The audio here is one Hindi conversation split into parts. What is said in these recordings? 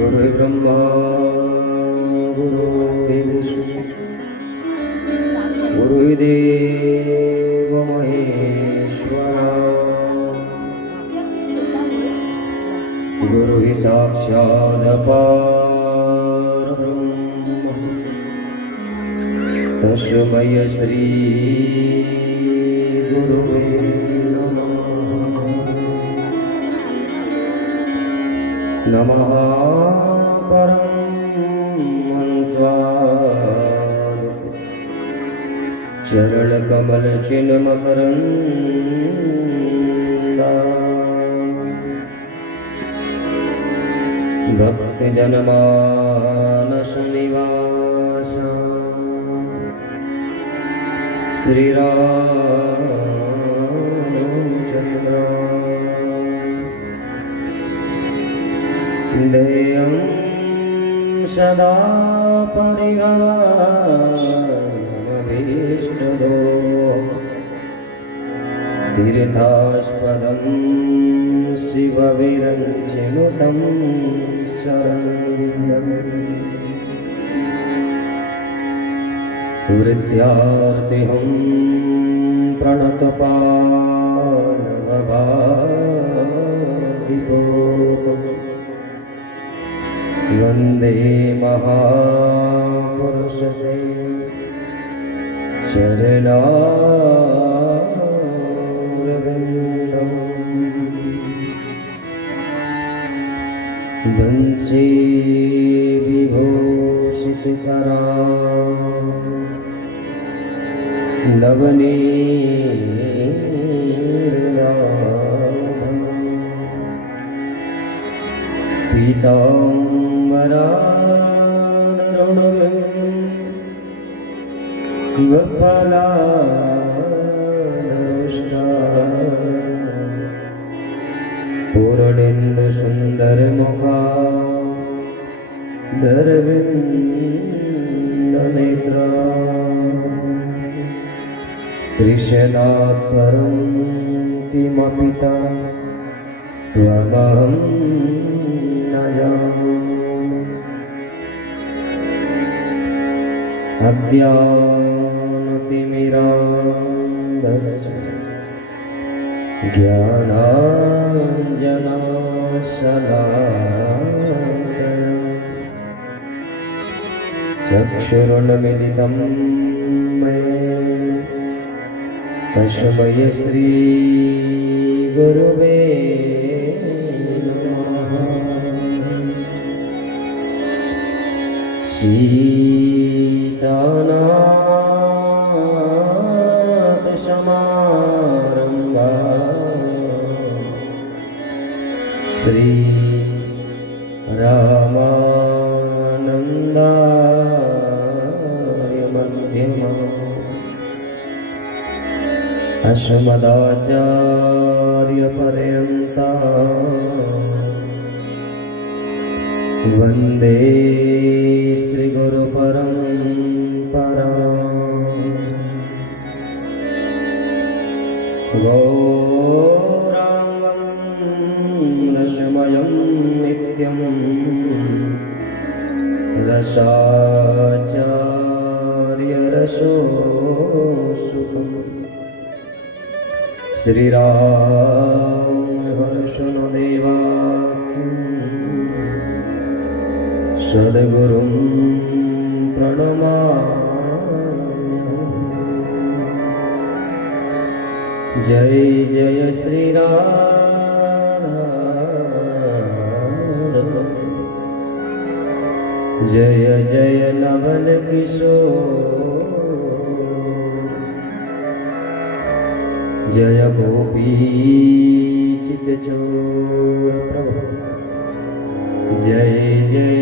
गुरुर्ब्रह्मा गुरुर्विष्णु गुरुर्देव महेश्वरा गुरुः साक्षात् परब्रह्म तस्मै श्री गुरुवे नमः परमहंसाय चरणकमल चिन्मकरन्दा भक्तजनमानस निवास श्री रामचंद्र देयं सदा परिहरभीष्टदो तीर्थास्पदं शिवविरञ्चिनुतं शरणं हृद्यार्तिहं प्रणतपालभवादिपोतम् वंदे महापुरुषते चरणारविन्दम् वंशी विभूषितकरा नवनीर्दाभम् पीताम्बराधरुणविफलाधरुष्टा पूर्णेन्दुसुन्दरमुखा दरविन्दनेत्रा कृष्णात् परं किमपिता त्वमहं न जाने अज्ञानतिमिरान्धस्य ज्ञानाञ्जनशलाकया चक्षुरुन्मिलितं मया तस्मै श्री गुरुवे सीतानाथसमारम्भा श्री रामानन्दाय मध्यमा अस्मदाचार्यपर्यन्ता वन्दे श्रीगुरुपरम्परा गौराङ्गं रसमयं नित्यं रसाचार्यरसोऽसुखम् श्रीराम हर्षणदेवाख्यं सद्गुरुं प्रणमामि। जय जय श्रीराम जय जय नवल किशोर जय गोपी चित्तचोर प्रभु जय जय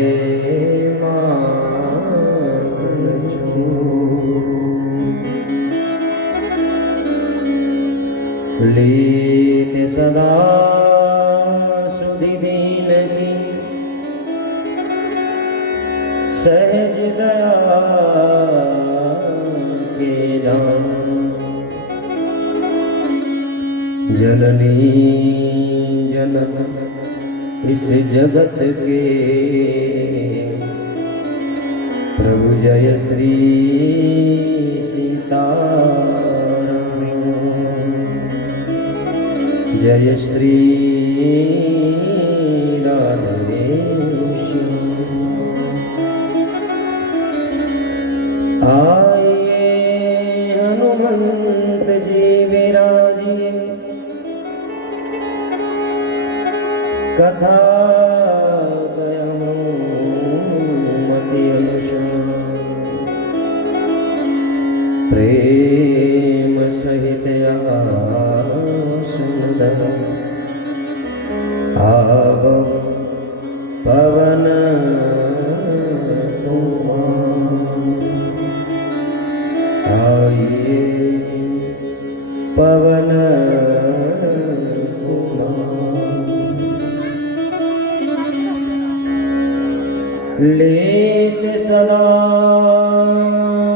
लेते सदा सुधि दीन की सहज दया के दान जननी जनक इस जगत के प्रभु जय श्री सीताराम, जय श्री राधेश्याम। आइए हनुमंत जी विराजिए, कथा मति अनुसार प्रेम सहित सुंदर आव पवन आइए पवन लेत सदा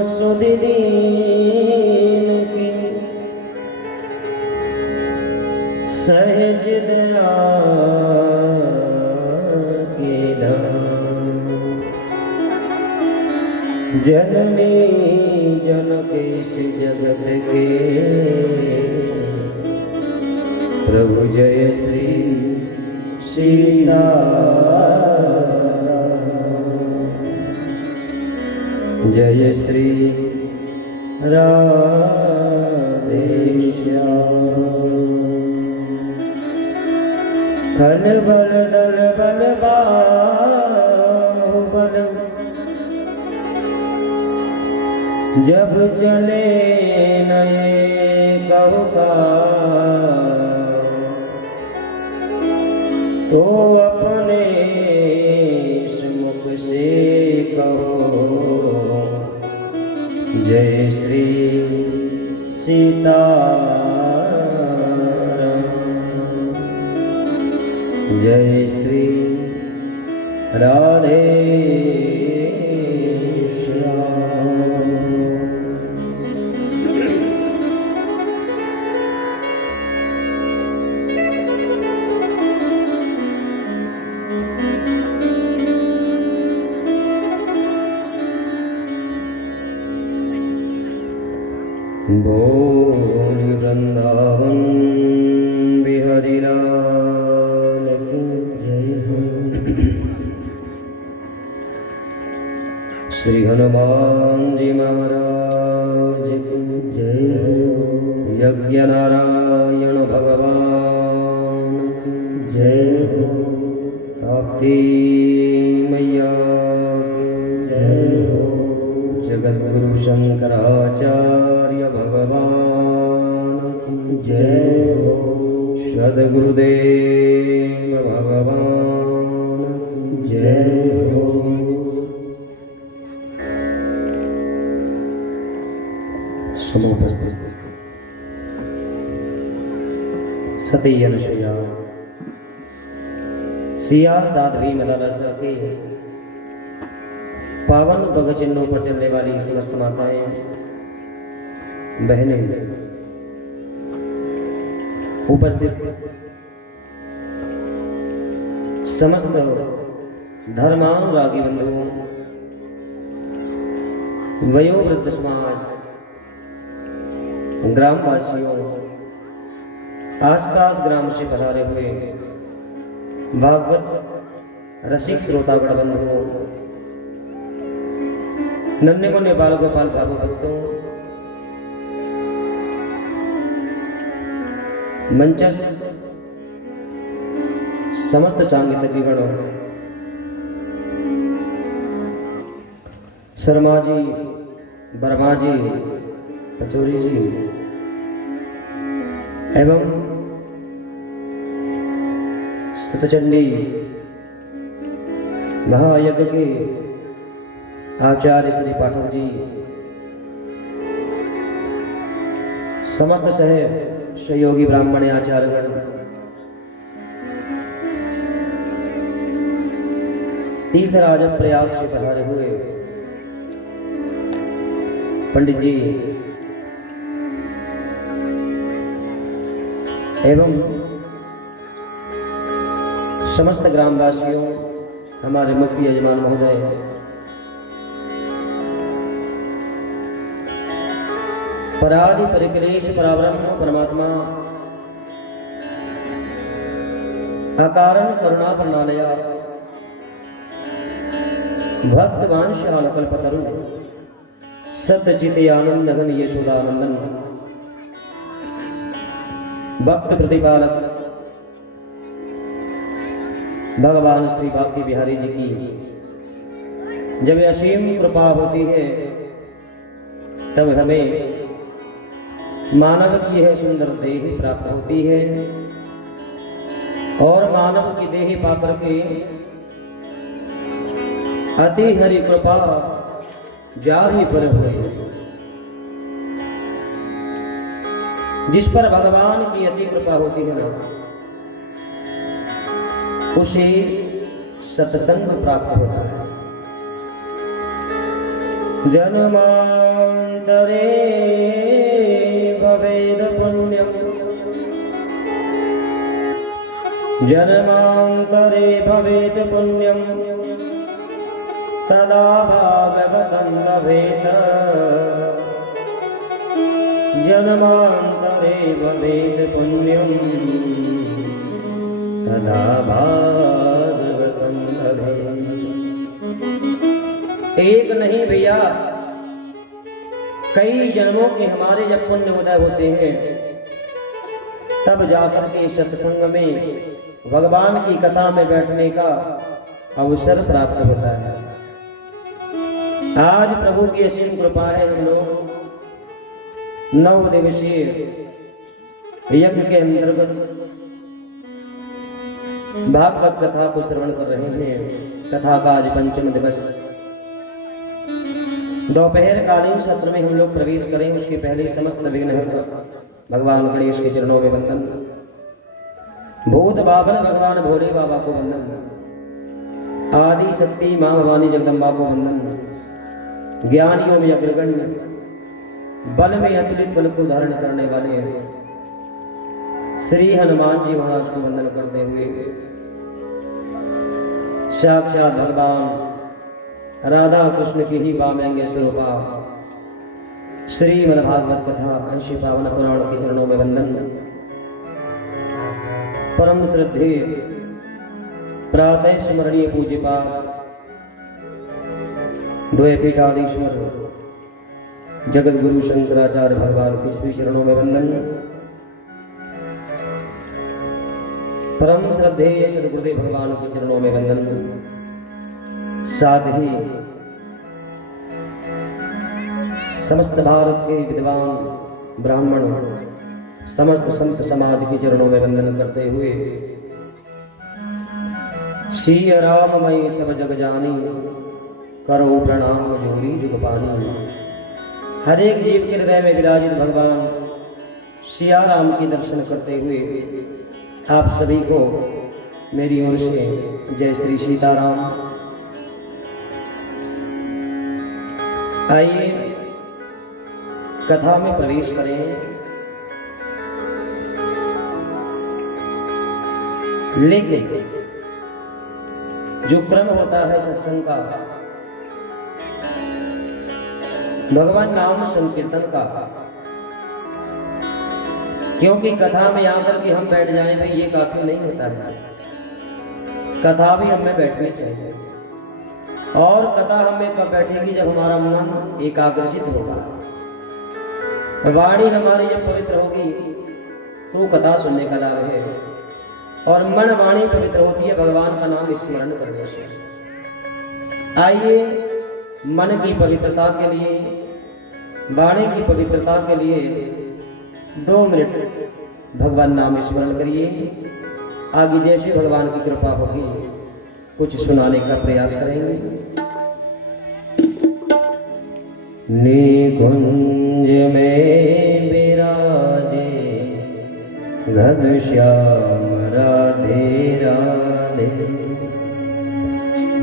सुधि दीन की, सहज दया के दान, जननी जनक इस जगत के प्रभु जय श्री सीताराम, जय श्री राधेश्याम। खल बल दल बल बाहुबल, जब चले नए कहुका, तो अपने मुख से कहो जय श्री सीताराम, जय श्री राधेश्याम। बोल वृंदावन बिहारी लाल की जय हो। श्री हनुमान जी महाराज की जय हो। यज्ञ नारायण भगवान की जय हो। ताप्ती मैया की जय हो। जगत गुरु शंकराचार्य भगवान की जय हो। सद्गुरुदेव भगवान की जय हो। समुपस्थित सती अनुसुया सिया साध्वी मदरस के पावन पग चिन्हों पर चलने वाली समस्त माताएं बहनें, उपस्थित समस्त धर्मानुरागी बंधुओं, वयोवृद्ध समाज, ग्रामवासियों, आसपास ग्राम से पधारे हुए भागवत रसिक श्रोतागण बंधुओं, नन्हे मुन्ने बाल गोपाल बाबू भक्तों, मंचस्थ समस्त सांगीतिक गणों, शर्मा जी, वर्मा जी, पचौरी जी एवं सतचंडी महायज्ञ के आचार्य श्री पाठक जी, समस्त सहयोगी ब्राह्मण आचार्यगण, तीर्थराज प्रयाग से पधारे हुए पंडित जी एवं समस्त ग्रामवासियों, हमारे मुख्य यजमान महोदय, परादि परिक्लेश पराब्रह्म परमात्मा अकारण करुणा प्रणालया भक्तवांशाल कल्पतरु सत्यचिते आनंद घन यशोदानंदन भक्त प्रतिपालक भगवान श्री बाकी बिहारी जी की जब असीम कृपा होती है तब हमें मानव की यह सुंदर देह प्राप्त होती है और मानव की देह पाकर के अति हरि कृपा जाहि पर हुए। जिस पर भगवान की अति कृपा होती है ना, उसे सत्संग प्राप्त होता है। जन्मांतरे भवेद पुण्यम, जन्मांतरे भवेद पुण्यम, तदा भागवतं लभेत। जन्मांतरे भवेद पुण्यम, तदा भागवतं लभेत। एक नहीं भैया, कई जन्मों के हमारे जब पुण्य उदय होते हैं तब जाकर के सत्संग में भगवान की कथा में बैठने का अवसर प्राप्त होता है। आज प्रभु की असीम कृपा है, हम लोग 9 दिवसीय यज्ञ के अंतर्गत भागवत कथा को श्रवण कर रहे हैं। कथा का आज 5वां दिवस। दोपहर कालीन सत्र में हम लोग प्रवेश करें, उसके पहले समस्त विघ्नहर भगवान गणेश के चरणों में वंदन। भूत बाबन भगवान भोले बाबा को वंदन। आदि शक्ति मां भवानी जगदम्बा को वंदन। ज्ञानियों में अग्रगण्य, बल में अतुलित बल को धारण करने वाले श्री हनुमान जी महाराज को वंदन करते हुए साक्षात भगवान राधा कृष्ण की ही वामेंगे स्वरूपा श्रीमद् भागवत कथा अंशी पावन पुराण के चरणों में वंदन। परम श्रद्धे प्रातः स्मरणीय पूज्यपाद द्वैपीठाधीश्वर जगत गुरु शंकराचार्य भगवान के श्री चरणों में वंदन। परम श्रद्धेय सदगुरुदेव भगवान के चरणों में वंदन। साथ ही समस्त भारत के विद्वान ब्राह्मण समस्त संत समाज के चरणों में वंदन करते हुए श्री राममय सब जग जानी, करो प्रणाम जोरी जुग पानी। हर एक जीव के हृदय में विराजित भगवान सिया राम के दर्शन करते हुए आप सभी को मेरी ओर से जय श्री सीताराम। आइए कथा में प्रवेश करें। लेकिन जो क्रम होता है सत्संग का, भगवान नाम संकीर्तन का, क्योंकि कथा में आकर के हम बैठ जाएं भाई ये काफी नहीं होता है। कथा भी हमें बैठनी चाहिए, और कथा हमें कब बैठेगी जब हमारा मन एकाग्रचित होगा, वाणी हमारी जब पवित्र होगी तो कथा सुनने का लाभ है। और मन वाणी पवित्र होती है भगवान का नाम स्मरण करने से। आइए मन की पवित्रता के लिए, वाणी की पवित्रता के लिए 2 मिनट भगवान नाम स्मरण करिए। आगे जैसे भगवान की कृपा होगी कुछ सुनाने का प्रयास करेंगे। निकुंज में विराजे घनश्याम राधे राधे,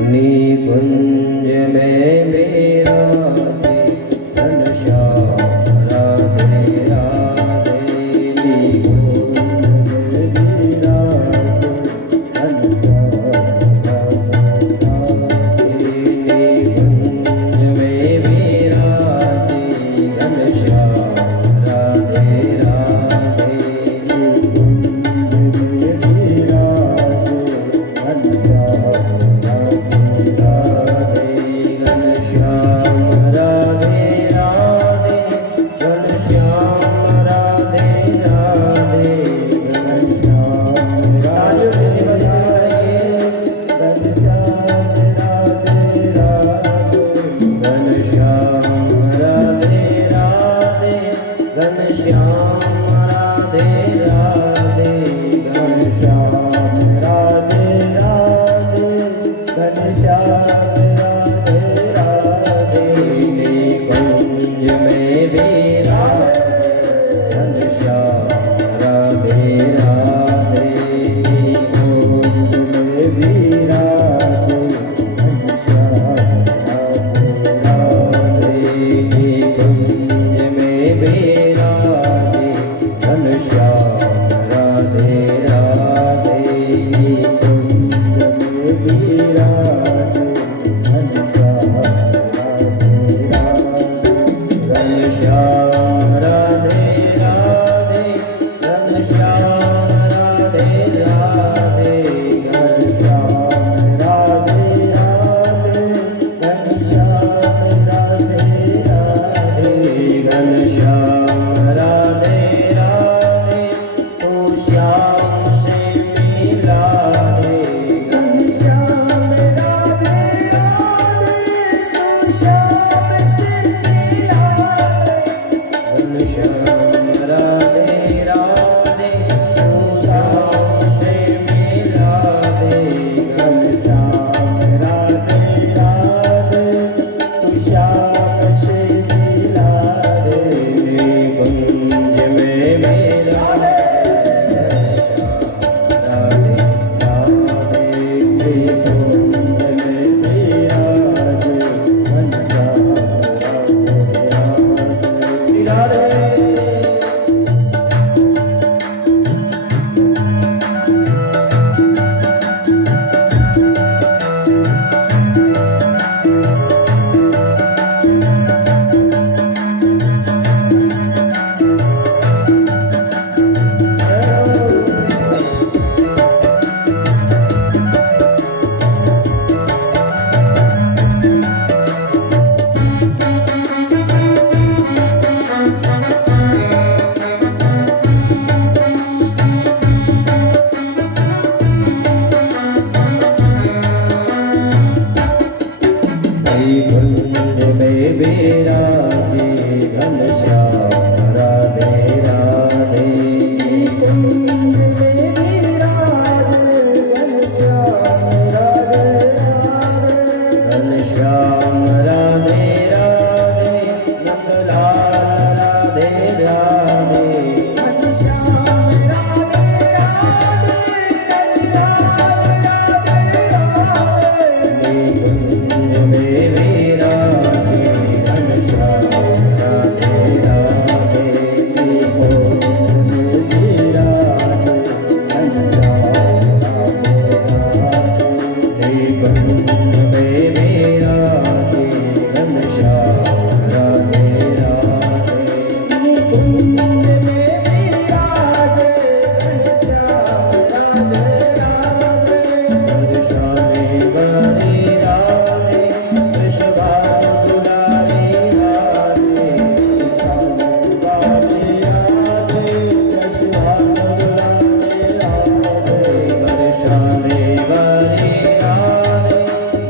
निकुंज में विराजे घनश्याम राधे राधे, निकुंज में विराजे घनश्याम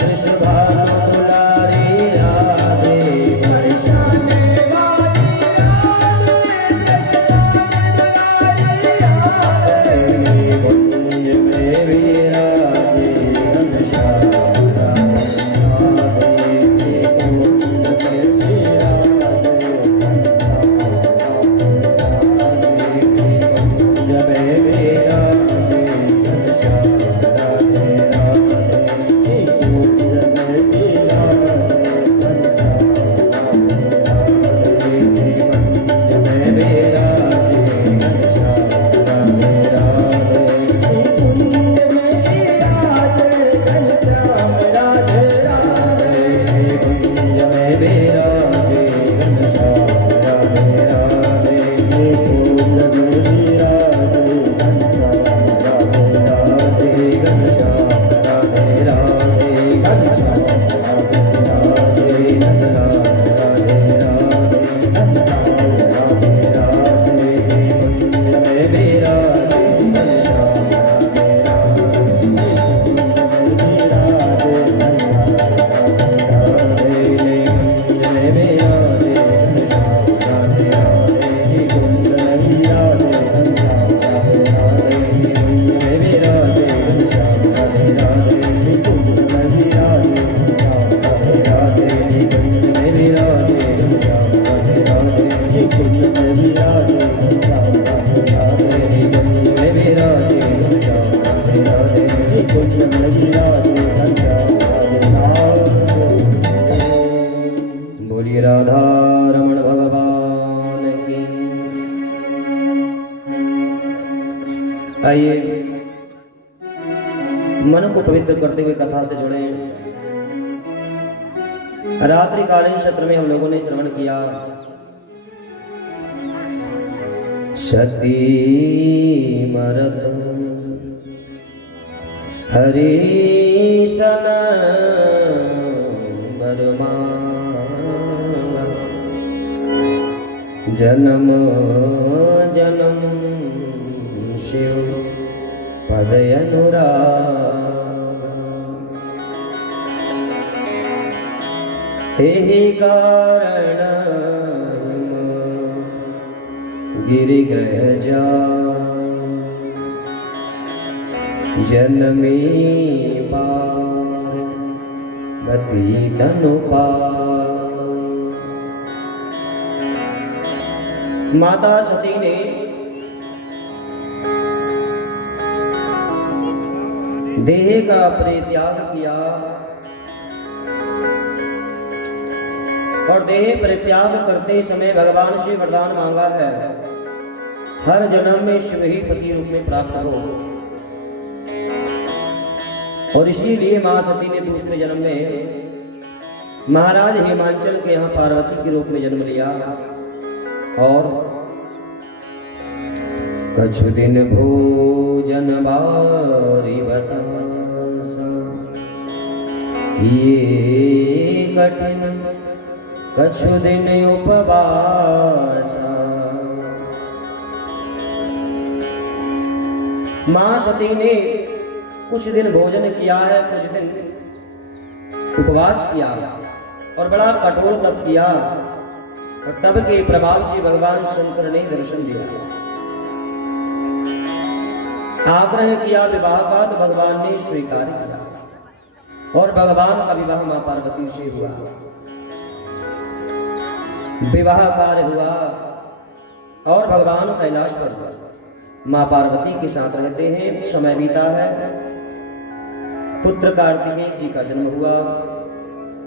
कृष्ण मन को पवित्र करते हुए कथा से जुड़े। रात्रिकालीन सत्र में हम लोगों ने श्रवण किया सती मरत हरिशन बरमा जन्म जन्म शिव पद अनुराग तेहि कारण गिरिग्रह जा जन्मी पार गति तनु पार। माता सती ने देह का परित्याग किया और देह परित्याग करते समय भगवान से वरदान मांगा है हर जन्म में शिव ही पति रूप में प्राप्त हो। और इसीलिए मां सती ने दूसरे जन्म में महाराज हिमांचल के यहाँ पार्वती के रूप में जन्म लिया। और कछु दिन भोजन बारी बतासा ये कठिन कछु दिन उपवासा। मां सती ने कुछ दिन भोजन किया है, कुछ दिन उपवास किया और बड़ा कठोर तप किया और तब के प्रभाव से भगवान शंकर ने दर्शन दिया। आग्रह किया विवाह का तो भगवान ने स्वीकार किया और भगवान का विवाह मां पार्वती से हुआ। विवाह कार्य हुआ और भगवान कैलाश पर हुआ। मां पार्वती के साथ रहते हैं, समय बीता है, पुत्र कार्तिकेय जी का जन्म हुआ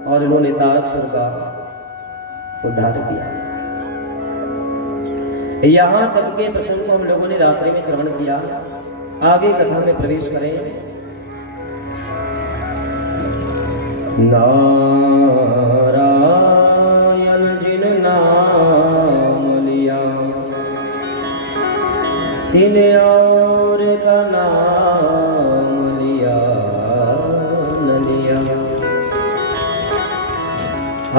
और इन्होंने तारकासुर का उद्धार किया। यहां तक के प्रसंग को हम लोगों ने रात्रि में श्रवण किया। आगे कथा में प्रवेश करें। नारायण जिन नाम लिया तिन और का नाम लिया न लिया।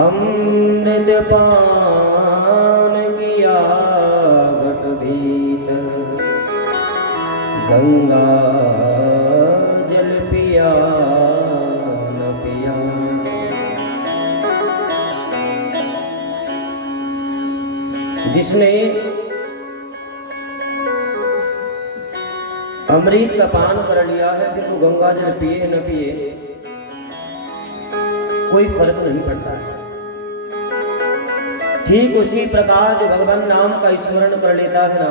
अमृत पान किया घट भीतर गंगा जल पिया न पिया। जिसने अमृत का पान कर लिया है फिर वो गंगा जल पिए न पिए कोई फर्क नहीं पड़ता है। ठीक उसी प्रकार जो भगवान नाम का स्मरण कर लेता है ना,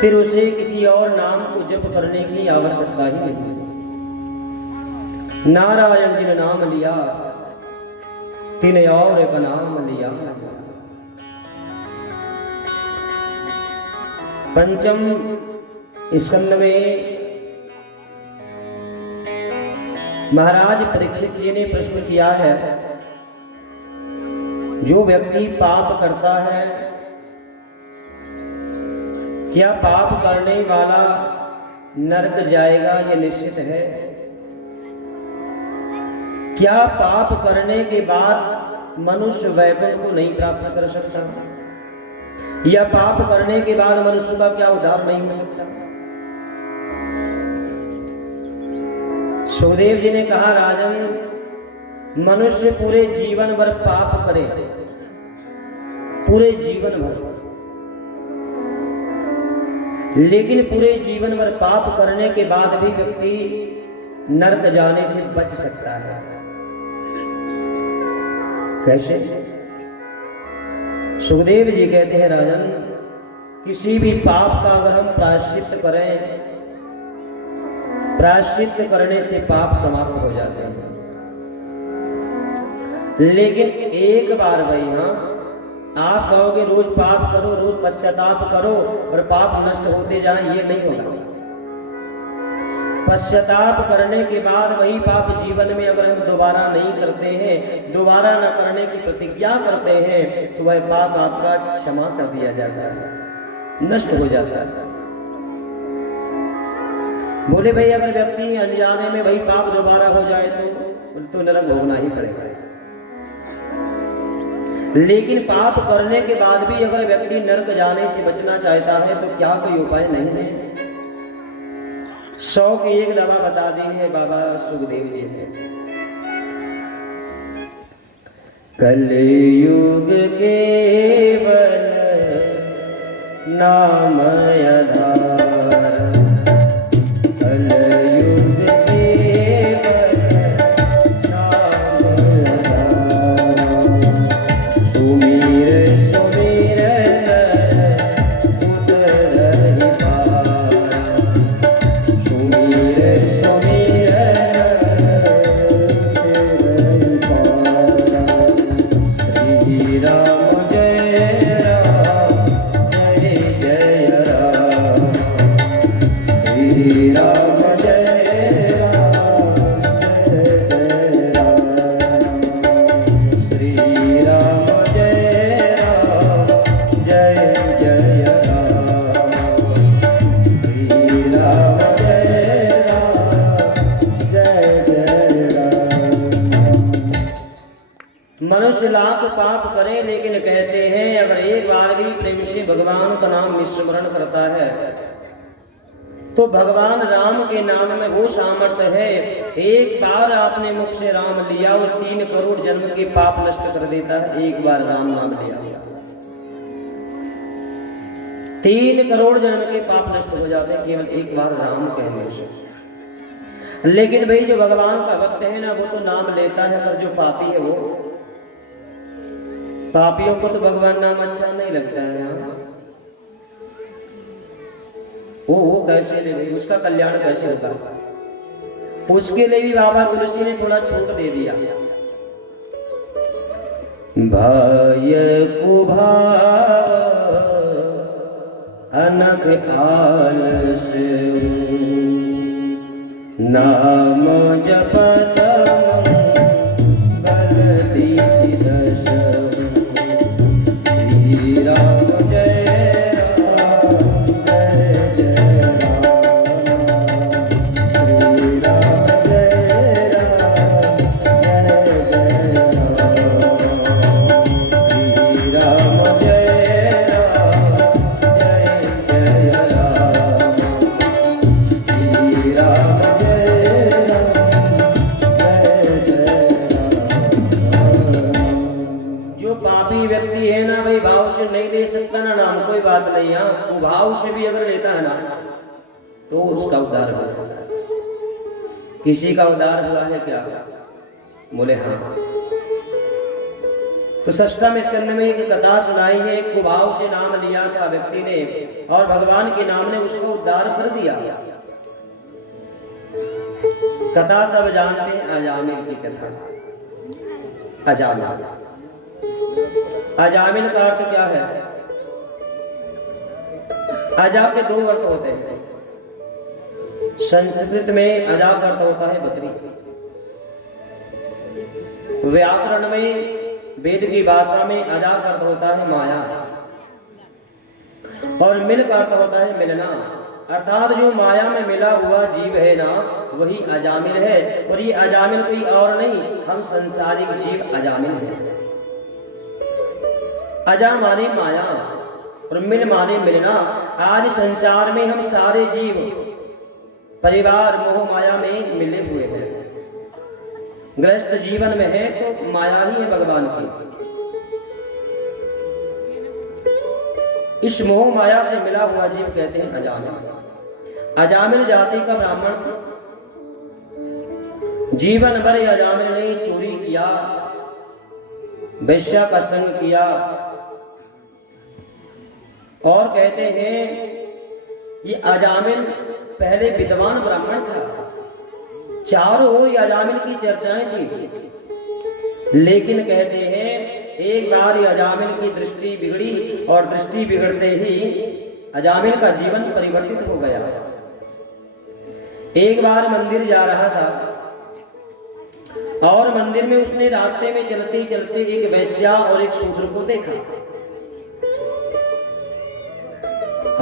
फिर उसे किसी और नाम को जप करने की आवश्यकता ही नहीं। नारायण जिन नाम लिया तिन और का नाम लिया। पंचम स्कंद में महाराज परीक्षित जी ने प्रश्न किया है, जो व्यक्ति पाप करता है क्या पाप करने वाला नरक जाएगा? ये निश्चित है। क्या पाप करने के बाद मनुष्य वैकुंठ को नहीं प्राप्त कर सकता? या पाप करने के बाद मनुष्य का क्या उद्धार नहीं हो सकता? सुखदेव जी ने कहा, राजन, मनुष्य पूरे जीवन भर पाप करे, पूरे जीवन भर, लेकिन पूरे जीवन भर पाप करने के बाद भी व्यक्ति नरक जाने से बच सकता है। कैसे? सुखदेव जी कहते हैं, राजन, किसी भी पाप का अगर हम प्रायश्चित करें, प्रायश्चित करने से पाप समाप्त हो जाते हैं। लेकिन एक बार भाई, हाँ, आप कहोगे रोज पाप करो, रोज पश्चाताप करो और पाप नष्ट होते जाए, ये नहीं होगा। पश्चाताप करने के बाद वही पाप जीवन में अगर हम दोबारा नहीं करते हैं, दोबारा न करने की प्रतिज्ञा करते हैं, तो वह पाप आपका क्षमा कर दिया जाता है, नष्ट हो जाता है। बोले भाई अगर व्यक्ति अनजाने में वही पाप दोबारा हो जाए तो नरक भोगना ही पड़ेगा। लेकिन पाप करने के बाद भी अगर व्यक्ति नरक जाने से बचना चाहता है तो क्या कोई उपाय नहीं है? 100 की एक दवा बता दी है बाबा सुखदेव जी ने। कलयुग केवल नाम आधार, मनुष्य लाख पाप करे, लेकिन कहते हैं अगर एक बार भी प्रेम से भगवान का नाम स्मरण करता है तो भगवान राम के नाम में वो सामर्थ्य है। एक बार आपने मुख से राम लिया वो 3 करोड़ जन्म के पाप नष्ट कर देता है। एक बार राम नाम लिया 3 करोड़ जन्म के पाप नष्ट हो जाते हैं केवल एक बार राम कहने से। लेकिन भाई जो भगवान का भक्त है ना वो तो नाम लेता है, पर जो पापी है वो, पापियों को तो भगवान नाम अच्छा नहीं लगता है। वो कैसे ले, उसका कल्याण कैसे होगा? उसके लिए भी बाबा तुलसी ने थोड़ा छूट दे दिया। भाय को भाव अनख आलस, नाम जपत बलती सिदस, श्री राम जय बात नहीं। कुभाव से भी अगर लेता है ना तो उसका उद्धार होता है। किसी का उद्धार हुआ है क्या? बोले हाँ। तो षष्ठम स्कंद में एक कथा सुनाई है। कुभाव से नाम लिया था व्यक्ति ने और भगवान के नाम ने उसको उद्धार कर दिया। कथा सब जानते हैं, अजामिल की कथा। अजामिल, अजामिल का अर्थ क्या है? अजा के 2 अर्थ होते हैं। संस्कृत में अजा का अर्थ होता है बकरी, व्याकरण में वेद की भाषा में अजा का अर्थ होता है माया, और मिल का अर्थ होता है मिलना। अर्थात जो माया में मिला हुआ जीव है ना वही अजामिल है। और ये अजामिल कोई और नहीं, हम संसारिक जीव अजामिल हैं। अजा माने माया और मिल माने मिलना। आज संसार में हम सारे जीव परिवार मोह माया में मिले हुए हैं। गृहस्थ जीवन में है तो माया ही है भगवान की। इस मोह माया से मिला हुआ जीव कहते हैं अजामिल। अजामिल जाति का ब्राह्मण जीवन भर अजामिल ने चोरी किया, वैश्या का संग किया, और कहते हैं ये अजामिल पहले विद्वान ब्राह्मण था। चारों ओर अजामिल की चर्चाएं थी। लेकिन कहते हैं एक बार अजामिल की दृष्टि बिगड़ी और दृष्टि बिगड़ते ही अजामिल का जीवन परिवर्तित हो गया। एक बार मंदिर जा रहा था और मंदिर में उसने रास्ते में चलते चलते एक वैश्या और एक शूद्र को देखा।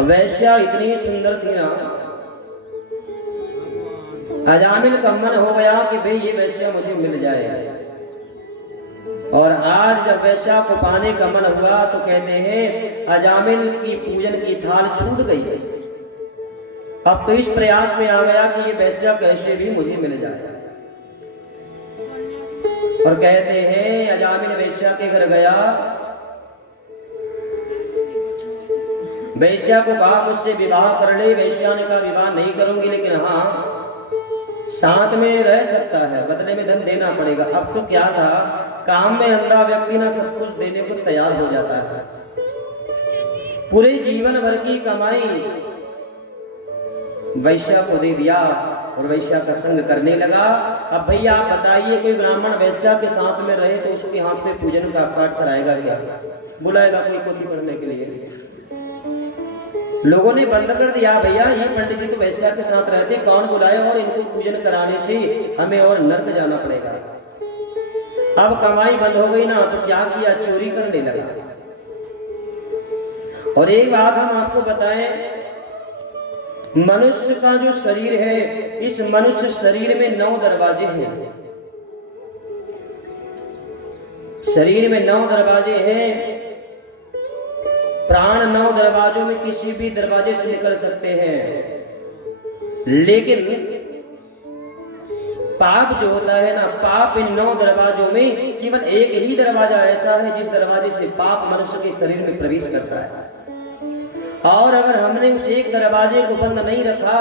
वैश्या इतनी सुंदर थी ना, अजामिल का मन हो गया कि भाई ये वैश्या मुझे मिल जाए। और आज जब वैश्या को पाने का मन हुआ तो कहते हैं अजामिल की पूजन की थाल छूट गई। अब तो इस प्रयास में आ गया कि ये वैश्या कैसे भी मुझे मिल जाए। और कहते हैं अजामिल वैश्या के घर गया, वैश्या को कहा मुझसे विवाह कर ले। वैश्या ने कहा विवाह नहीं करूंगी, लेकिन हाँ साथ में रह सकता है, बदले में धन देना पड़ेगा। अब तो क्या था, काम में अंधा व्यक्ति ना सब कुछ देने को तैयार हो जाता है। पूरे जीवन भर की कमाई वैश्या को दे दिया और वैश्या का संग करने लगा। अब भैया आप बताइए, कोई ब्राह्मण वैश्या के साथ में रहे तो उसके हाथ पे पूजन का पाठ कराएगा क्या? बुलाएगा कोई पोथी पढ़ने के लिए? लोगों ने बंद कर दिया, भैया ये पंडित जी तो वैश्या के साथ रहते, कौन बुलाए, और इनको पूजन कराने से हमें और नर्क जाना पड़ेगा। अब कमाई बंद हो गई ना, तो क्या किया, चोरी करने लगा। और एक बात हम आपको बताएं, मनुष्य का जो शरीर है, इस मनुष्य शरीर में 9 दरवाजे हैं। शरीर में 9 दरवाजे हैं। प्राण 9 दरवाजों में किसी भी दरवाजे से निकल सकते हैं, लेकिन पाप जो होता है ना, पाप इन 9 दरवाजों में केवल एक ही दरवाजा ऐसा है जिस दरवाजे से पाप मनुष्य के शरीर में प्रवेश करता है। और अगर हमने उस एक दरवाजे को बंद नहीं रखा